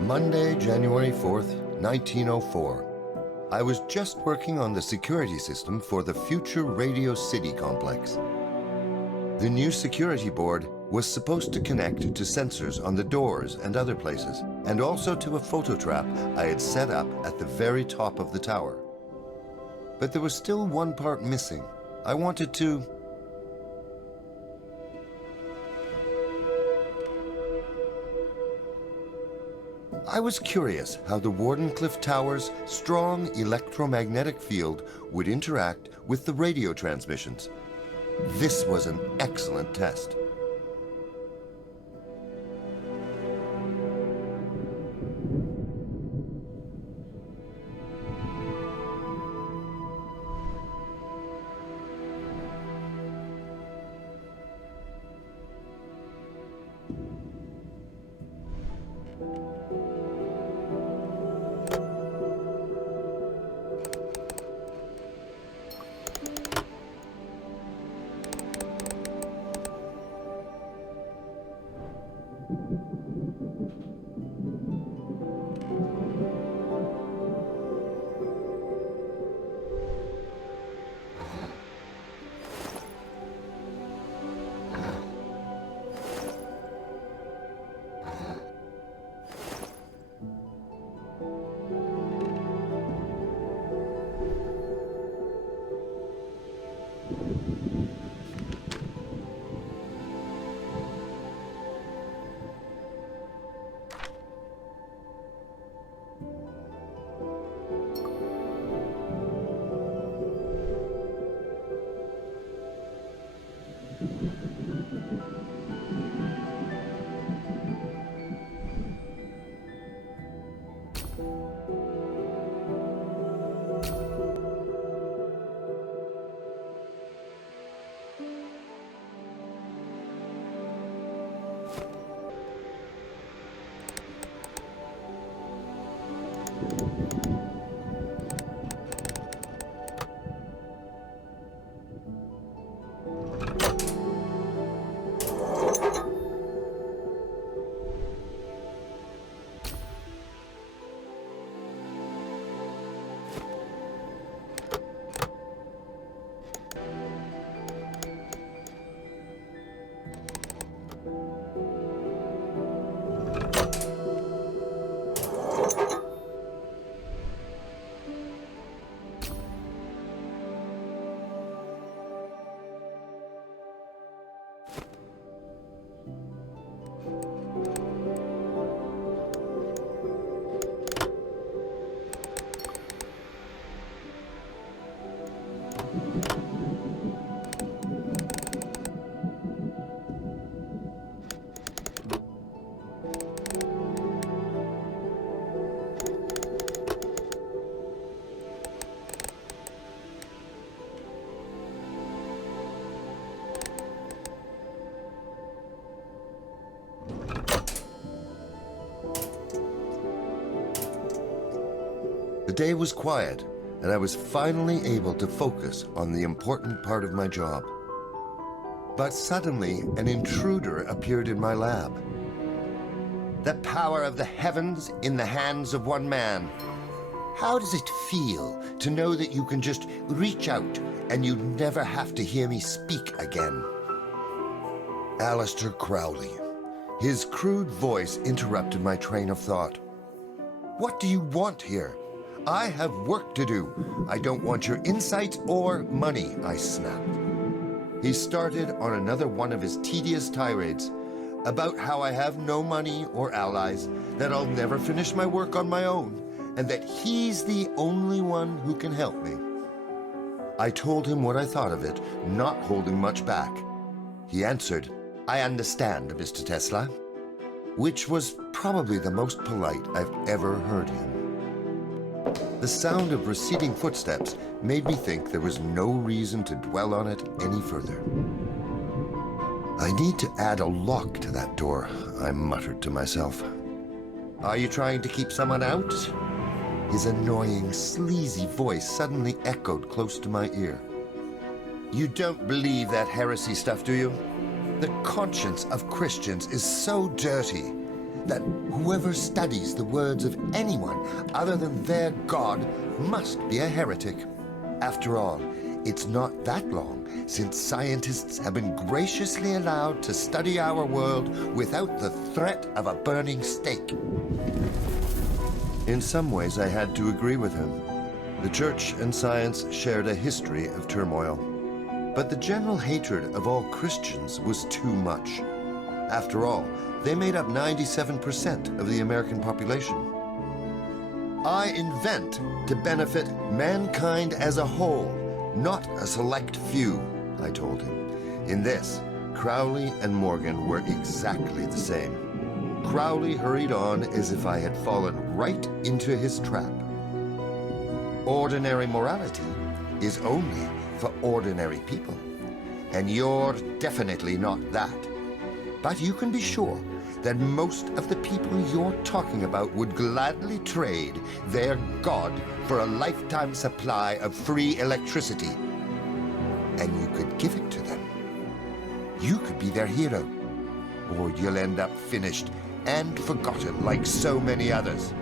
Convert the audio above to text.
Monday, January 4th, 1904. I was just working on the security system for the future Radio City complex. The new security board was supposed to connect to sensors on the doors and other places, and also to a photo trap I had set up at the very top of the tower. But there was still one part missing. I wanted to... I was curious how the Wardenclyffe Tower's strong electromagnetic field would interact with the radio transmissions. This was an excellent test. The day was quiet, and I was finally able to focus on the important part of my job. But suddenly, an intruder appeared in my lab. The power of the heavens in the hands of one man. How does it feel to know that you can just reach out and you never have to hear me speak again? Aleister Crowley. His crude voice interrupted my train of thought. What do you want here? I have work to do. I don't want your insights or money, I snapped. He started on another one of his tedious tirades about how I have no money or allies, that I'll never finish my work on my own, and that he's the only one who can help me. I told him what I thought of it, not holding much back. He answered, "I understand, Mr. Tesla," which was probably the most polite I've ever heard him. The sound of receding footsteps made me think there was no reason to dwell on it any further. I need to add a lock to that door, I muttered to myself. Are you trying to keep someone out? His annoying, sleazy voice suddenly echoed close to my ear. You don't believe that heresy stuff, do you? The conscience of Christians is so dirty that whoever studies the words of anyone other than their God must be a heretic. After all, it's not that long since scientists have been graciously allowed to study our world without the threat of a burning stake. In some ways, I had to agree with him. The church and science shared a history of turmoil. But the general hatred of all Christians was too much. After all, they made up 97% of the American population. I invent to benefit mankind as a whole, not a select few, I told him. In this, Crowley and Morgan were exactly the same. Crowley hurried on as if I had fallen right into his trap. Ordinary morality is only for ordinary people, and you're definitely not that. But you can be sure that most of the people you're talking about would gladly trade their God for a lifetime supply of free electricity. And you could give it to them. You could be their hero, or you'll end up finished and forgotten like so many others.